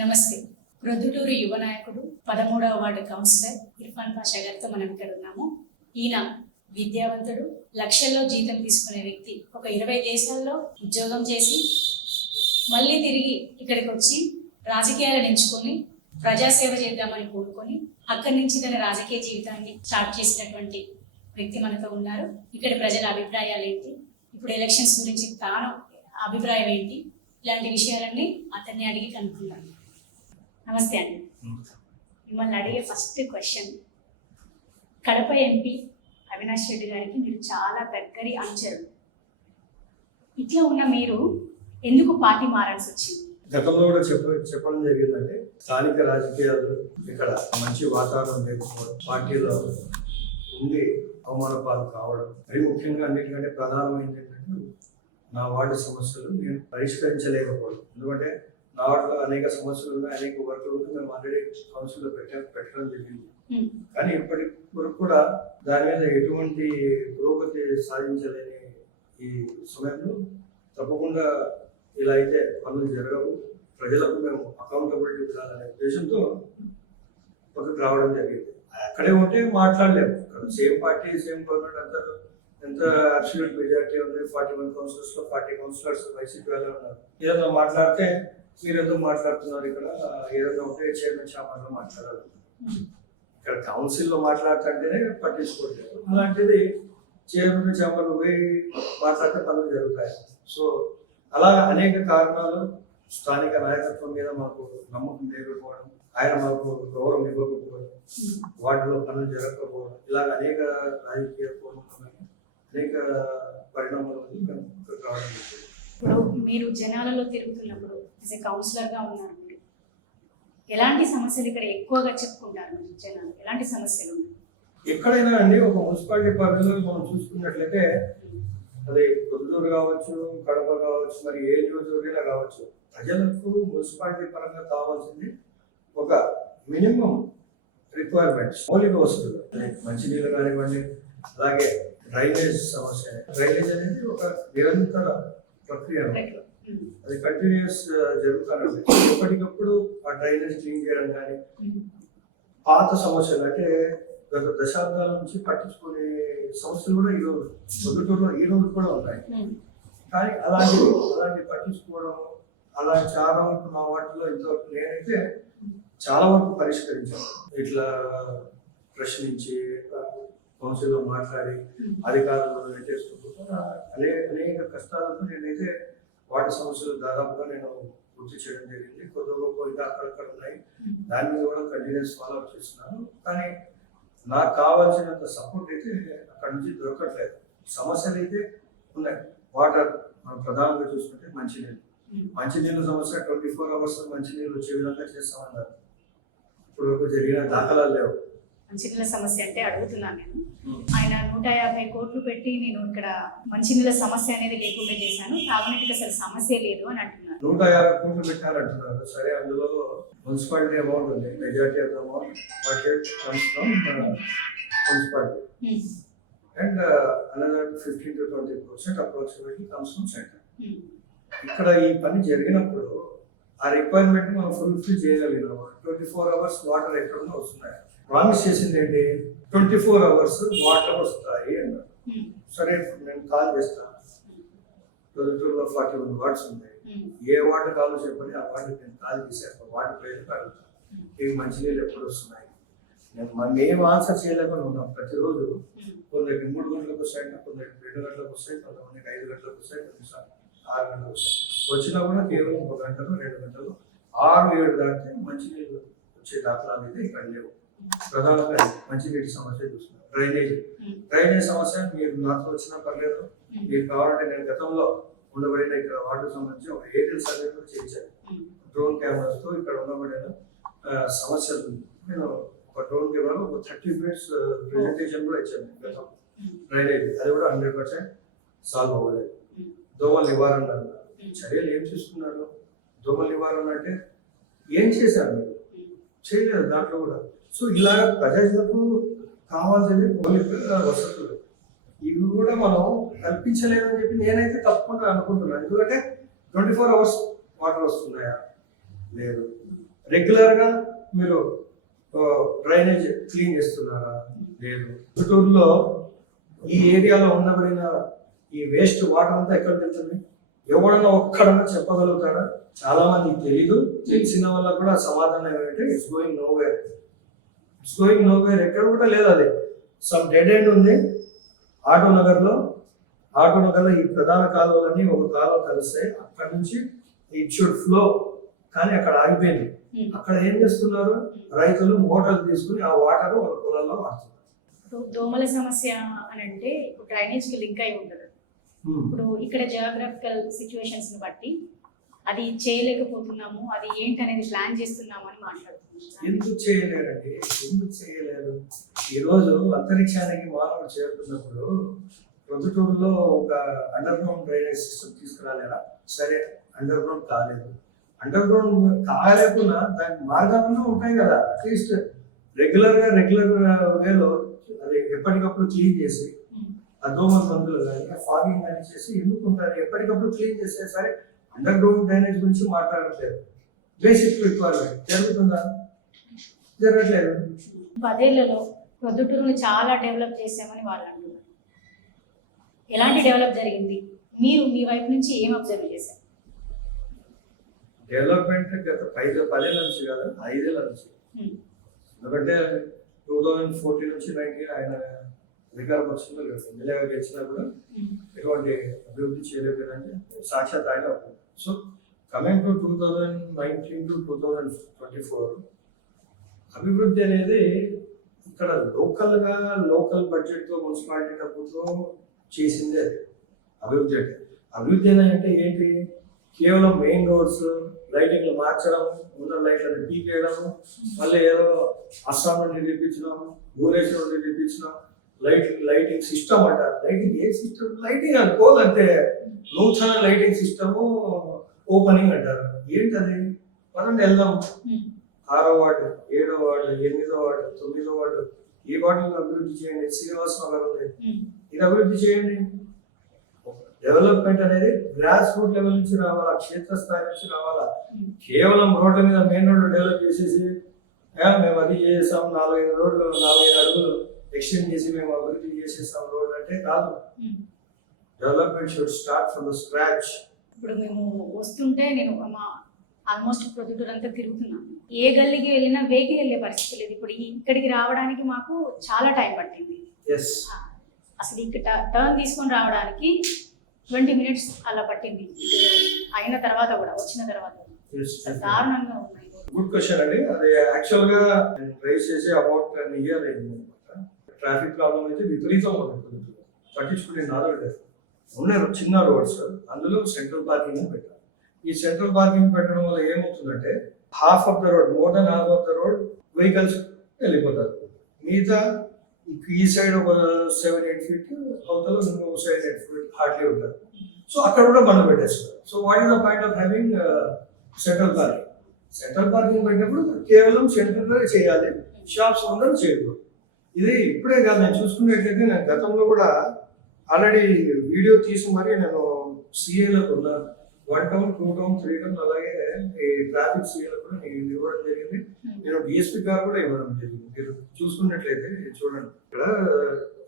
నమస్తే. ప్రొద్దుటూరు యువ నాయకుడు 13వ వార్డు కౌన్సిలర్ ఇర్ఫాన్ పాషా గారితో మనం ఇక్కడ ఉన్నాము. ఈయన విద్యావంతుడు, లక్షల్లో జీతం తీసుకునే వ్యక్తి. ఒక 20 దేశాల్లో ఉద్యోగం చేసి మళ్ళీ తిరిగి ఇక్కడికి వచ్చి రాజకీయాలను ఎంచుకొని ప్రజాసేవ చేద్దామని కోరుకొని అక్కడి నుంచి తన రాజకీయ జీవితాన్ని స్టార్ట్ చేసినటువంటి వ్యక్తి మనతో ఉన్నారు. ఇక్కడ ప్రజల అభిప్రాయాలు ఏంటి, ఇప్పుడు ఎలక్షన్స్ గురించి తాను అభిప్రాయం ఏంటి, ఇలాంటి విషయాలన్నీ అతన్ని అడిగి కనుక్కున్నాను. నమస్తే అండి. మిమ్మల్ని అడిగే first question, Kadapa MP Avinash Reddy గారికి మీరు చాలా దగ్గరి అనుచరులు. ఇట్లా ఉన్న మీరు ఎందుకు పార్టీ మారాల్సి వచ్చింది? గతంలో కూడా చెప్పడం జరిగిందంటే, స్థానిక రాజకీయాలు ఇక్కడ మంచి వాతావరణం లేకపోవడం, పార్టీలో ఉండి అవమాన పాలు కావడం, మరి ముఖ్యంగా అన్నిటికంటే ప్రధానమైనది ఏంటంటే నా వార్డు సమస్యలు నేను పరిష్కరించలేకపోవడం. ఎందుకంటే నా వార్డులో అనేక సమస్యలు ఉన్నాయి, అనేక వర్కులు ఉన్నాయి. మేము ఆల్రెడీ కౌన్సిల్లో పెట్టడం జరిగింది. కానీ ఇప్పటి వరకు కూడా దాని మీద ఎటువంటి పురోగతి సాధించలేని ఈ సమయంలో తప్పకుండా ఇలా అయితే పనులు జరగవు, ప్రజలకు మేము అకౌంటబిలిటీ ఉండాలనే ఉద్దేశంతో ఒకటి రావడం జరిగింది. అక్కడే ఉంటే మాట్లాడలేము. సేమ్ పార్టీ సేమ్ గవర్నమెంట్ అంటారు. ఎంత అబ్సల్యూట్ మెజారిటీ ఉంది, 41 కౌన్సిలర్స్ లో 40 కౌన్సిలర్స్ వైసీపీ వాళ్ళే ఉన్నారు. ఏదైనా మాట్లాడితే మీరేదో మాట్లాడుతున్నారు, ఇక్కడ ఏదైనా ఉంటే చైర్మన్ ఛాంబర్లో మాట్లాడాలి. ఇక్కడ కౌన్సిల్లో మాట్లాడుతుంటేనే పట్టించుకోవట్లేదు. అలాంటిది చైర్మన్ ఛాంబర్లో పోయి మాట్లాడితే పనులు జరుగుతాయి. సో అలా అనేక కారణాలు, స్థానిక నాయకత్వం మీద మాకు నమ్మకం లేకపోవడం, ఆయన మాకు గౌరవం ఇవ్వకపోవడం, వాటిలో పనులు జరగకపోవడం, ఇలాగ అనేక రాజకీయ అనేక పరిణామాల వల్ల మేము రావడం జరిగింది. ఇప్పుడు మీరు జనాలలో తిరుగుతున్నప్పుడు కౌన్సిలర్గా ఉన్నారు, మీరు ఎలాంటి సమస్యలు ఇక్కడ ఎక్కువగా చెప్పుకుంటారు? జనాలు ఎలాంటి సమస్యలు ఉన్నాయి? ఎక్కడైనా అండి, ఒక మున్సిపాలిటీ పరిధిలో మనం చూసుకున్నట్లయితే అది ప్రొద్దుటూరు కావచ్చు, కడప కావచ్చు, మరి ఏ నియోజకవర్గంలో కావచ్చు, ప్రజలకు మున్సిపాలిటీ పరంగా కావాల్సింది ఒక మినిమం రిక్వైర్మెంట్స్, మౌలిక వసతులు. మంచినీళ్ళు కానివ్వండి, అలాగే డ్రైనేజ్ సమస్య. డ్రైనేజ్ అనేది ఒక నిరంతర ప్రక్రియ, అది కంటిన్యూస్ జరుగుతానండి. ఎప్పటికప్పుడు ఆ డ్రైనేజ్ క్లీన్ చేయడం కానీ, పాత సమస్యలు అంటే గత దశాబ్దాల నుంచి పట్టించుకునే సమస్యలు కూడా ఈరోజు ప్రొద్దుటూరులో ఈ రోజు కూడా ఉన్నాయి. కానీ అలాంటి పట్టించుకోవడం, అలా చాలా వరకు మా వాటిలో ఇంతవరకు నేనైతే చాలా వరకు పరిష్కరించాను. ఇట్లా ప్రశ్నించి కౌన్సిల్లో మాట్లాడి అధికారులు చేసుకుంటూ అనేక కష్టాలతో నేనైతే వాటి సమస్యలు దాదాపుగా నేను పూర్తి చేయడం జరిగింది. కొద్ది గొప్ప ఇంకా అక్కడక్కడ ఉన్నాయి, దాని మీద కూడా కంటిన్యూస్ ఫాలో అప్ చేస్తున్నాను. కానీ నాకు కావాల్సినంత సపోర్ట్ అయితే అక్కడ నుంచి దొరకట్లేదు. సమస్యలు అయితే ఉన్నాయి. వాటర్ మనం ప్రధానంగా చూసుకుంటే మంచినీళ్ళ సమస్య 24 hours మంచినీళ్ళు వచ్చే విధంగా చేస్తామన్నారు. ఇప్పుడు జరిగిన దాఖలాలు లేవు. మంచినీళ్ళ సమస్య అంటే అడుగుతున్నాను నేను. ఆయన 150 కోట్లు పెట్టి నేను ఇక్కడ మంచినీళ్ళ సమస్య అనేది లేకుండా చేశాను, తాగునీటికి అసలు సమస్య లేదు అని అంటున్నారు. 150 కోట్లు పెట్టాలంటున్నారు. సరే, అందులో మున్సిపాలిటీ అమౌంట్ ఉంది, majority of amount budget comes from municipality and another 15 to 20% approximately comes from centre. ఇక్కడ ఈ పని జరిగినప్పుడు ఆ రిక్వైర్మెంట్ మనం ఫుల్ఫిల్ చేయగలిగినాము. 24 hours వాటర్ ఎక్కడున్నా వస్తున్నాయి. ప్రామిస్ చేసింది ఏంటి, 24 hours వాటర్ వస్తాయి అన్నారు. సరే, నేను కాల్ చేస్తాను. ప్రొద్దుటూరులో 41 వార్డ్స్ ఉన్నాయి. ఏ వార్డు కావాలో చెప్పని ఆ వార్డుకి నేను కాల్ చేశాను. వార్డు పేరు అడుగుతాను, ఇవి మంచినీళ్ళు ఎప్పుడు వస్తున్నాయి. మేము ఆన్సర్ చేయలేకుండా ఉన్నాం. ప్రతిరోజు కొందరికి 3 గంటలకు వస్తాయి, కొందరికి 2 గంటలకు వస్తాయి, కొంతమందికి 5 గంటలకు వస్తాయి, కొన్నిసార్లు 6 గంటలకు వస్తాయి. వచ్చినా కూడా కేవలం 1 గంటలు 2 గంటలు 6-7 దాటితే మంచినీళ్ళు వచ్చే దాఖలాలు అయితే ఇక్కడ లేవు. ప్రధానంగా మంచినీటి సమస్య చూస్తున్నాం. డ్రైనేజ్ సమస్య మీరు నాతో వచ్చినా పర్లేదు, మీరు కావాలంటే నేను గతంలో ఉండబడిన ఇక్కడ వాటర్ సంబంధించి ఒక ఏరియల్ సర్వే కూడా చేయించాను. డ్రోన్ కెమెరాస్తో ఇక్కడ ఉండబడిన సమస్యలు నేను ఒక డ్రోన్ కెమెరా ఒక 30 minutes ప్రెజెంటేషన్ కూడా ఇచ్చాను గతంలో. డ్రైనేజ్ అది కూడా 100% సాల్వ్ అవ్వలేదు. దోమల నివారణ చర్యలు ఏం తీసుకున్నారు? దోమల నివారణ అంటే ఏం చేశారు? మీరు చేయలేదు దాంట్లో కూడా. సో ఇలాగ ప్రజలకు కావాల్సింది మౌలిక వసతులు, ఇవి కూడా మనం కల్పించలేదని చెప్పి నేనైతే తప్పకుండా అనుకుంటున్నాను. ఎందుకంటే 24 hours వాటర్ వస్తున్నాయా, లేదు. రెగ్యులర్గా మీరు డ్రైనేజ్ క్లీన్ చేస్తున్నారా? లేదు. చిత్తూరులో ఈ ఏరియాలో ఉండబడిన ఈ వేస్ట్ వాటర్ అంతా ఎక్కడికి వెళ్తుంది? ఎవడన్నా ఒక్కడన్నా చెప్పగలుగుతాడా? చాలా మందికి తెలీదు. తెలిసిన వాళ్ళకు కూడా సమాధానం ఏమంటే it's going nowhere. It's going nowhere. ఎక్కడ కూడా లేదు. అది సమ్ డెడ్ ఎండ్ ఉంది ఆటో నగర్లో ఈ ప్రధాన కాలువలన్నీ ఒక కాలువ కలుస్తాయి. అక్కడ నుంచి ఇట్ షుడ్ ఫ్లో, కానీ అక్కడ ఆగిపోయింది. అక్కడ ఏం చేస్తున్నారు? రైతులు మోటార్లు తీసుకుని ఆ వాటర్ వాళ్ళ పొలాల్లో వాడుతున్నారు. ఇప్పుడు దోమల సమస్య అని అంటే ఇప్పుడు డ్రైనేజ్ కి లింక్ అయి ఉంటుంది. ఇప్పుడు ఇక్కడ జియోగ్రఫికల్ సిచ్యువేషన్స్ ని బట్టి అది చేయలేకపోతున్నాము, అది ఏంటనేది ప్లాన్ చేస్తున్నాము అని మాట్లాడుతున్నాం. ఎందుకు చేయలేరండి? ఎందుకు చేయలేరు? ఈరోజు అంతరిక్షానికి మానవుడు చేరుకున్నప్పుడు ప్రొద్దుటూరులో ఒక అండర్ గ్రౌండ్ డ్రైనేజ్ సిస్టమ్ తీసుకురాలేరా? సరే, అండర్ గ్రౌండ్ కాలేదు. అండర్ గ్రౌండ్ కాలేకున్నా దాని మార్గాలన్నా ఉంటాయి కదా. అట్లీస్ట్ రెగ్యులర్ వేలో అది ఎప్పటికప్పుడు క్లీన్ చేసి ఆ దోమల మందులు కానీ ఫాగింగ్ కానీ చేసి ఎందుకుంటారు? ఎప్పటికప్పుడు క్లీన్ చేస్తే సరే. అండర్ గ్రౌండ్ డ్రైనేజ్ గురించి మాట్లాడట్లేదు. బేసిక్ రిక్వైర్మెంట్ జరుగుతుందా? జరగట్లేదు. 10 ఏళ్లలో ప్రొద్దుటూరుని చాలా డెవలప్ చేసామని వాళ్ళు అంటున్నారు. ఎలాంటి డెవలప్ జరిగింది? మీరు మీ వైపు నుంచి ఏం అబ్జర్వ్ చేశారు? డెవలప్మెంట్ గత 10 ఏళ్ళ నుంచి కాదు, 5 ఏళ్ళ నుంచి. ఎందుకంటే 2014 నుంచి 19 ఆయన అధికార పక్షంలో లేదు. ఎమ్మెల్యేగా గెలిచినా కూడా ఎటువంటి అభివృద్ధి చేయలేదని సాక్షాత్ ఆయన అవుతుంది. సో కమింగ్ టు 2019 to 2024 అభివృద్ధి అనేది ఇక్కడ లోకల్ బడ్జెట్తో మున్సిపాలిటీ డబ్బుతో చేసిందే అది అభివృద్ధి. అంటే అభివృద్ధి అంటే ఏంటి? కేవలం మెయిన్ రోడ్స్ లైటింగ్లు మార్చడం, ఉన్న లైట్లను పీకేయడం, మళ్ళీ ఏదో అస్సాం నుండి తెప్పించడం, భువనేశ్వర్ నుండి తెప్పించడం, లైటింగ్ సిస్టమ్ అంటారు. లైటింగ్ ఏ సిస్టమ్? లైటింగ్ అనుకోదు అంతే. నూతన లైటింగ్ సిస్టము ఓపెనింగ్ అంటారు. ఏంటది? మనం వెళ్దాం. 6వ వార్డు, 7వ వార్డు, 8వ వార్డు, 9వ వార్డు, ఈ వార్డులను అభివృద్ధి చేయండి. శ్రీనివాస్ నగర్ ఉంది, ఇది అభివృద్ధి చేయండి. డెవలప్మెంట్ అనేది గ్రాస్ రూట్ లెవెల్ నుంచి రావాలా, క్షేత్రస్థాయి నుంచి రావాలా. కేవలం రోడ్ల మీద మెయిన్ రోడ్లు డెవలప్ చేసేసి మేము అది చేసాం, 4-5 రోడ్లు 4-5 అడుగులు ఎక్స్టెండ్ చేసి మేము అభివృద్ధి చేసేస్తాం రోడ్ అంటే కాదు. Development should start from the scratch. ఇప్పుడు మేము వస్తుంటే నేను ఆల్మోస్ట్ ప్రొద్దుటూరు అంతా తిరుగుతున్నాను. ఏ గల్లీకి వెళ్ళినా వెహికల్ వెళ్ళే పరిస్థితి లేదు. ఇప్పుడు ఇక్కడికి రావడానికి మాకు చాలా టైం పట్టింది. అసలు ఇక్కడ టర్న్ తీసుకొని రావడానికి 20 minutes అలా పట్టింది. అయిన తర్వాత కూడా వచ్చిన తర్వాత దారుణంగా ఉన్నాయి. గుడ్ క్వశ్చన్ అండి. అది యాక్చువల్ గా రైజ్ చేసి అబౌట్ an year అయింది. ట్రాఫిక్ ప్రాబ్లం అయితే విపరీతంగా ఉంటుంది. పట్టించుకునే నాలుగు లేదు. ఉన్న చిన్న రోడ్స్, అందులో సెంట్రల్ పార్కింగ్ పెట్టారు. ఈ సెంట్రల్ పార్కింగ్ పెట్టడం వల్ల ఏమవుతుందంటే half of the road, more than half of the road vehicles వెళ్ళిపోతారు. మిగతా ఈ సైడ్ ఒక 7-8 feet, అవతల ఇంకొక సైడ్ 8 feet హార్డ్లీ ఉంటారు. సో అక్కడ కూడా బండ్లు పెట్టేస్తారు. So what is the point of having central parking? Central parking పెట్టినప్పుడు కేవలం సెంట్రల్ చేయాలి, షాప్స్ అందరూ చేయకూడదు. ఇది ఇప్పుడే కాదు, నేను చూసుకున్నట్లయితే నేను గతంలో కూడా ఆల్రెడీ వీడియో తీసి మరి నేను సిఏలకు ఉన్నాను. 1 town, 2 town, 3 town, అలాగే ఈ ట్రాఫిక్ సిఏలకు కూడా నేను ఇవ్వడం జరిగింది. నేను డిఎస్పీ గారు కూడా ఇవ్వడం జరిగింది. మీరు చూసుకున్నట్లయితే చూడండి, ఇక్కడ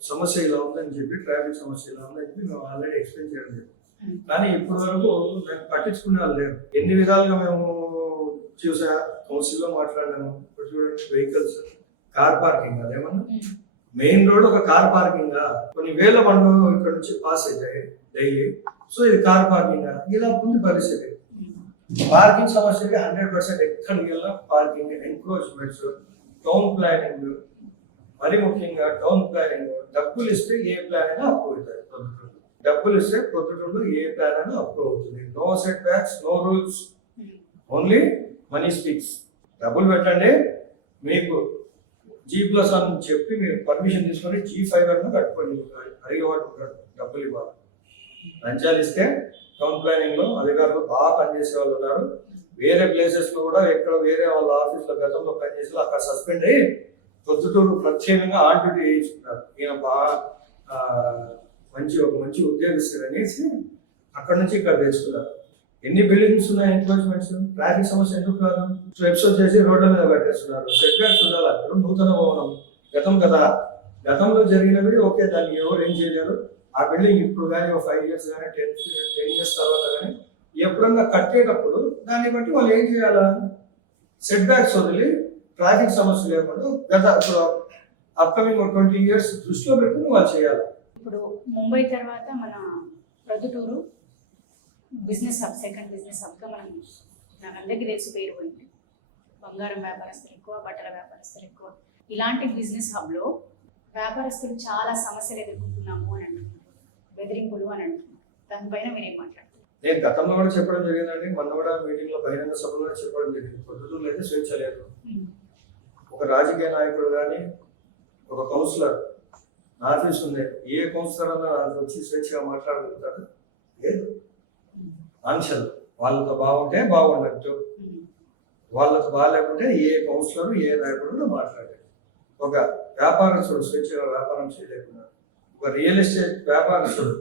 సమస్య ఇలా ఉందని చెప్పి, ట్రాఫిక్ సమస్య ఇలా ఉందని చెప్పి మేము ఆల్రెడీ ఎక్స్ప్లెయిన్ చేయడం జరిగింది. కానీ ఇప్పటి వరకు మేము పట్టించుకునే వాళ్ళు లేరు. ఎన్ని విధాలుగా మేము చూసా, కౌన్సిల్లో మాట్లాడినాము. ఇప్పుడు చూడండి, వెహికల్స్ కార్ పార్కింగ్ అదేమన్నా మెయిన్ రోడ్ ఒక కార్ పార్కింగ్, కొన్ని వేల బండ్లు ఇక్కడ నుంచి పాస్ అవుతాయి డైలీ. సో ఇది కార్ పార్కింగ్, ఇలా ఉంది పరిస్థితి. పార్కింగ్ సమస్యకి 100% ఎక్కడికి వెళ్ళినా పార్కింగ్, ఎన్క్రోచ్మెంట్స్, టౌన్ ప్లానింగ్, మరి ముఖ్యంగా టౌన్ ప్లానింగ్. డబ్బులు ఇస్తే ఏ ప్లాన్ అయినా అప్రూవ్ అవుతుంది ప్రొద్దుటూరులో. డబ్బులు ఇస్తే ప్రొద్దుటూరులో ఏ ప్లాన్ అయినా అప్రూవ్ అవుతుంది. No setbacks, no rules, only money speaks. డబ్బులు పెట్టండి, మీకు G+ అని చెప్పి మీరు పర్మిషన్ తీసుకొని G5 అన్న కట్టుకోండి. అడిగేవాడు డబ్బులు ఇవ్వాలి. లంచాలు ఇస్తే టౌన్ ప్లానింగ్ లో అధికారులు బాగా పనిచేసే వాళ్ళు ఉన్నారు. వేరే ప్లేసెస్ లో కూడా ఎక్కడ వేరే వాళ్ళ ఆఫీస్ లో గతంలో పనిచేసి అక్కడ సస్పెండ్ అయ్యి ప్రొద్దుటూరు ప్రత్యేకంగా ఆన్ డ్యూటీ చేయించుకుంటారు. ఈయన బాగా ఒక మంచి ఉద్యోగస్తులు అనేసి అక్కడ నుంచి ఇక్కడ తెచ్చుకున్నారు. ఎన్ని బిల్డింగ్స్ ఉన్నాయి ఎంక్రోచ్మెంట్స్, ట్రాఫిక్ సమస్య ఎందుకు రాదు? స్టెప్స్ వచ్చేసి రోడ్ల మీద కట్టేస్తున్నారు. సెట్ బ్యాక్స్ ఉండాలి. అక్కడ నూతన భవనం గతం కదా, గతంలో జరిగినవి ఓకే, దాన్ని ఎవరు ఏం చేయలేరు. ఆ బిల్డింగ్ ఇప్పుడు కానీ ఒక 5 years కానీ 10 years తర్వాత కానీ ఎప్పుడన్నా కట్టేటప్పుడు దాన్ని బట్టి వాళ్ళు ఏం చేయాలా, సెట్ బ్యాక్స్ వదిలి ట్రాఫిక్ సమస్య లేకుండా గత ఇప్పుడు అప్కమింగ్ 20 years దృష్టిలో పెట్టుకుని వాళ్ళు చేయాలి. ఇప్పుడు ముంబై తర్వాత మన Proddatur business hub, second business హబ్గా మనందరికీ తెలిసి పేరు పోయింది. బంగారం వ్యాపారస్తులు ఎక్కువ, బట్టల వ్యాపారస్తులు ఎక్కువ. ఇలాంటి బిజినెస్ హబ్లో వ్యాపారస్తులు చాలా సమస్యలు ఎదుర్కొంటున్నాము అని అంటున్నారు, బెదిరింపులు అని అంటున్నారు. దానిపైన మీరేం మాట్లాడుతున్నారు? నేను గతంలో కూడా చెప్పడం జరిగిందండి, మొన్న కూడా మీటింగ్ లో బహిరంగ సభలో కూడా చెప్పడం జరిగింది. పొద్దుటూరులో అయితే స్వేచ్ఛ లేదు. ఒక రాజకీయ నాయకుడు కానీ ఒక కౌన్సిలర్ ఆఫీస్ ఉంది, ఏ కౌన్సిలర్ అన్నా వచ్చి స్వేచ్ఛగా మాట్లాడగలుగుతాడు? లేదు. ఆంక్షలు. వాళ్ళతో బాగుంటే బాగుండొచ్చు, వాళ్ళతో బాగాలేకుంటే ఏ కౌన్సిలర్ ఏ నాయకుడు మాట్లాడారు. ఒక వ్యాపారస్తుడు స్వేచ్ఛగా వ్యాపారం చేయలేకున్నాడు. ఒక రియల్ ఎస్టేట్ వ్యాపారస్తుడు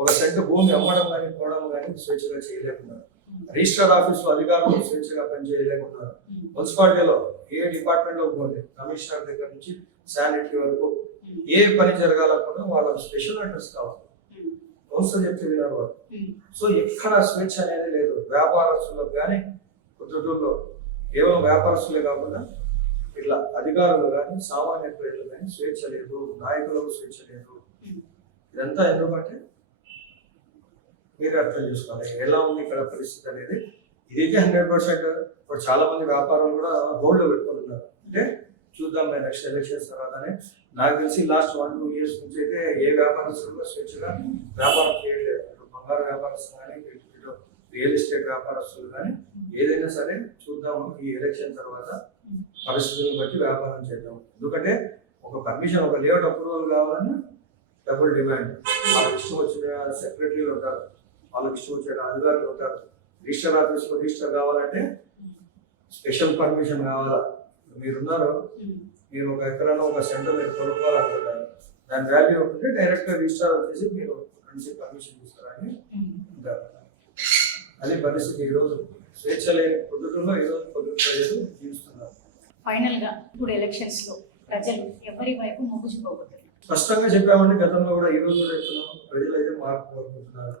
ఒక సెంటు భూమి అమ్మడం కానీ కొనడం కానీ స్వేచ్ఛగా చేయలేకున్నారు. రిజిస్టర్ ఆఫీసులో అధికారులు స్వేచ్ఛగా పనిచేయలేకున్నారు. మున్సిపాలిటీలో ఏ డిపార్ట్మెంట్లో పోతే కమిషనర్ దగ్గర నుంచి శానిటరీ వరకు ఏ పని జరగాలనుకున్నా వాళ్ళకి స్పెషల్ అడ్రస్ కావాలి. కౌన్సిలర్ చెప్తే విన్నారు వాళ్ళు. సో ఎక్కడ స్వేచ్ఛ అనేది లేదు వ్యాపారస్తులకు కానీ. పొద్దుటూరులో కేవలం వ్యాపారస్తులే కాకుండా ఇట్లా అధికారులు కానీ సామాన్య ప్రజలు కానీ స్వేచ్ఛ లేదు, నాయకులకు స్వేచ్ఛ లేదు. ఇదంతా ఎందుకంటే మీరు అర్థం చేసుకోవాలి ఎలా ఉంది ఇక్కడ పరిస్థితి అనేది. ఇదైతే 100%. ఇప్పుడు చాలా మంది వ్యాపారాలు కూడా హోల్డ్లో పెట్టుకుని ఉన్నారు. అంటే చూద్దాం మేము నెక్స్ట్ ఎలక్షన్స్ తర్వాతనే. నాకు తెలిసి లాస్ట్ 1-2 years నుంచి అయితే ఏ వ్యాపారస్తులు కూడా స్వేచ్ఛగా వ్యాపారం చేయలేదు. బంగారు వ్యాపారస్తులు కానీ, రియల్ ఎస్టేట్ వ్యాపారస్తులు కానీ ఏదైనా సరే చూద్దాము ఈ ఎలక్షన్ తర్వాత పరిస్థితులను బట్టి వ్యాపారం చేద్దాం. ఎందుకంటే ఒక పర్మిషన్, ఒక లేఅవుట్ అప్రూవల్ కావాలన్నా డబుల్ డిమాండ్. వాళ్ళకి ఇష్టం వచ్చిన సెక్రటరీలు ఉంటారు, వాళ్ళకి ఇష్టం వచ్చే అధికారులు ఉంటారు. రిజిస్టర్ ఆఫీస్లో రిజిస్టర్ కావాలంటే స్పెషల్ పర్మిషన్ కావాలా. మీరున్నారు, మీరు ఒక ఎకరాన ఒక సెంటర్ మీరు కొనుక్కోవాలనుకుంటారు, దాని వాల్యూ ఉంటే డైరెక్ట్గా రిజిస్టర్ వచ్చేసి మీరు నుంచి పర్మిషన్ తీసుకురాని ఉంటారు. అది పరిస్థితి. ఈరోజు స్వేచ్ఛ లేని పొద్దుటూరులో ఈరోజు పొద్దుట ప్రజలు జీవిస్తున్నారు. ఫైనల్ గా ఇప్పుడు ఎలక్షన్స్ లో ప్రజలు ఎవరి వైపు మొగ్గు చూపబోతున్నారు? స్పష్టంగా చెప్పామంటే గతంలో కూడా ఈ రోజు కూడా చెప్తున్నాం, ప్రజలు అయితే మార్పు కోరుకుంటున్నారు.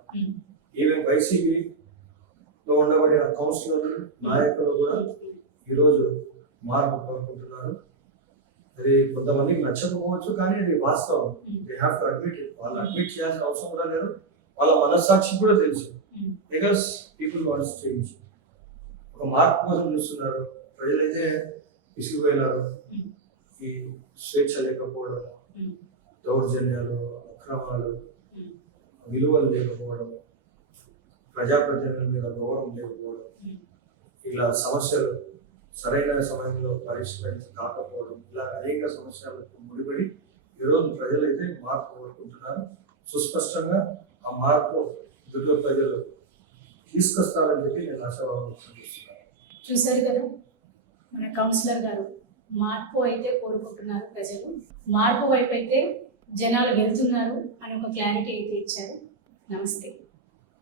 ఈవెన్ వైసీపీలో ఉండబడిన కౌన్సిలర్లు నాయకులు కూడా ఈరోజు మార్పు కోరుకుంటున్నారు. అది కొంతమందికి నచ్చకపోవచ్చు, కానీ అది వాస్తవం. They have to admit it. వాళ్ళు అడ్మిట్ చేయాల్సిన అవసరం కూడా లేదు. వాళ్ళ మనస్సాక్షి కూడా తెలుసు. Because people wants change. ఒక మార్పు కోసం చూస్తున్నారు. ప్రజలైతే విసిగిపోయినారు. ఈ స్వేచ్ఛ లేకపోవడం, దౌర్జన్యాలు, అక్రమాలు, విలువలు లేకపోవడం, ప్రజాప్రతినిధుల మీద గౌరవం లేకపోవడం, ఇలా సమస్యలు సరైన సమయంలో పరిష్కరించి కాకపోవడం, ఇలా అనేక సమస్యలకు ముడిపడి ఈరోజు ప్రజలైతే మార్పు కోరుకుంటున్నారు. సుస్పష్టంగా ఆ మార్పు దుర్గ ప్రజలు తీసుకొస్తారని చెప్పి నేను ఆశాభావం చేస్తున్నాను. చూశారు కదా మన కౌన్సిలర్ గారు, మార్పు అయితే కోరుకుంటున్నారు ప్రజలు, మార్పు వైపు అయితే జనాలు వెళ్తున్నారు అని ఒక క్లారిటీ అయితే ఇచ్చారు. నమస్తే.